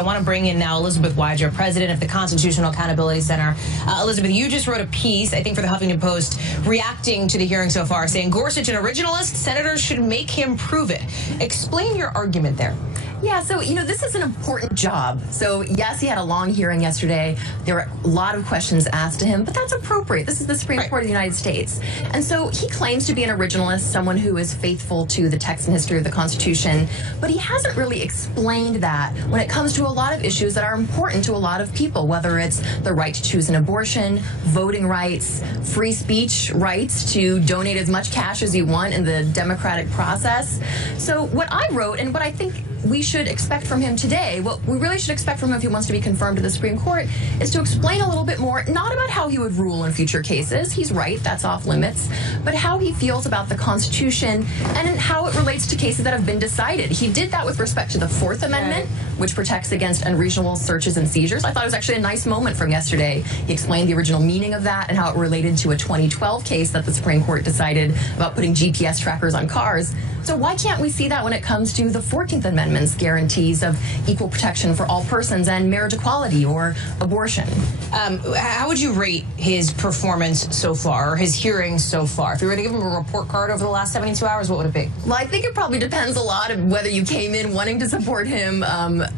I want to bring in now Elizabeth Wydra, president of the Constitutional Accountability Center. Elizabeth, you just wrote a piece, I think, for the Huffington Post, reacting to the hearing so far, saying Gorsuch an originalist, senators should make him prove it. Explain your argument there. Yeah, so, this is an important job. So, yes, he had a long hearing yesterday. There were a lot of questions asked to him, but that's appropriate. This is the Supreme Court of the United States. And so he claims to be an originalist, someone who is faithful to the text and history of the Constitution, but he hasn't really explained that when it comes to a lot of issues that are important to a lot of people, whether it's the right to choose an abortion, voting rights, free speech rights to donate as much cash as you want in the democratic process. So what I wrote, and what I think we should expect from him today, what we really should expect from him if he wants to be confirmed to the Supreme Court, is to explain a little bit more, not about how he would rule in future cases, he's right, that's off limits, but how he feels about the Constitution and how it relates to cases that have been decided. He did that with respect to the Fourth Amendment, which protects against unreasonable searches and seizures. I thought it was actually a nice moment from yesterday. He explained the original meaning of that and how it related to a 2012 case that the Supreme Court decided about putting GPS trackers on cars. So why can't we see that when it comes to the 14th Amendment's guarantees of equal protection for all persons and marriage equality or abortion? How would you rate his performance so far, or his hearings so far? If you were to give him a report card over the last 72 hours, what would it be? Well, I think it probably depends a lot of whether you came in wanting to support him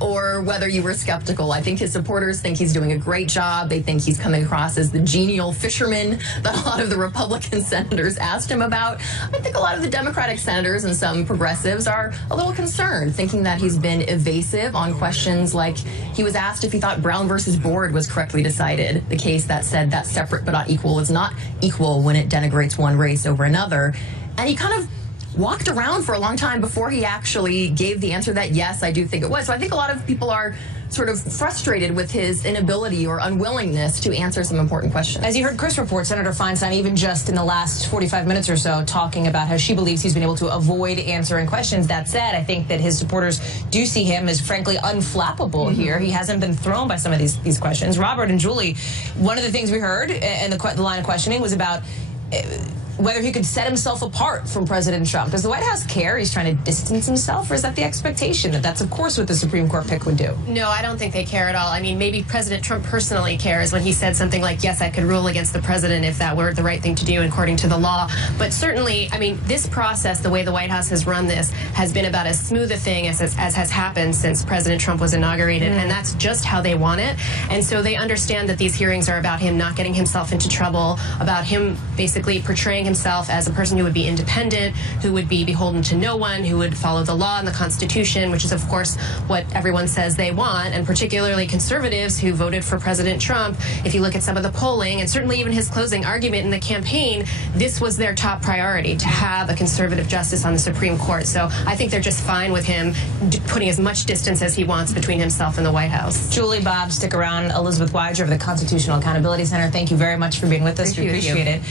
or whether you were skeptical. I think his supporters think he's doing a great job. They think he's coming across as the genial fisherman that a lot of the Republican senators asked him about. I think a lot of the Democratic senators and some progressives are a little concerned, thinking that he's been evasive on questions like he was asked if he thought Brown versus Board was correctly decided, the case that said that separate but not equal is not equal when it denigrates one race over another. And he kind of walked around for a long time before he actually gave the answer that, yes, I do think it was. So I think a lot of people are sort of frustrated with his inability or unwillingness to answer some important questions. As you heard Chris report, Senator Feinstein, even just in the last 45 minutes or so, talking about how she believes he's been able to avoid answering questions. That said, I think that his supporters do see him as, frankly, unflappable here. He hasn't been thrown by some of these questions. Robert and Julie, one of the things we heard in the line of questioning was about whether he could set himself apart from President Trump. Does the White House care he's trying to distance himself, or is that the expectation that that's, of course, what the Supreme Court pick would do? No, I don't think they care at all. I mean, maybe President Trump personally cares when he said something like, yes, I could rule against the president if that were the right thing to do according to the law. But certainly, I mean, this process, the way the White House has run this, has been about as smooth a thing as has happened since President Trump was inaugurated, and that's just how they want it. And so they understand that these hearings are about him not getting himself into trouble, about him basically portraying himself as a person who would be independent, who would be beholden to no one, who would follow the law and the Constitution, which is, of course, what everyone says they want, and particularly conservatives who voted for President Trump. If you look at some of the polling, and certainly even his closing argument in the campaign, this was their top priority, to have a conservative justice on the Supreme Court. So I think they're just fine with him putting as much distance as he wants between himself and the White House. Julie, Bob, stick around. Elizabeth Wydra of the Constitutional Accountability Center, thank you very much for being with us. We appreciate it.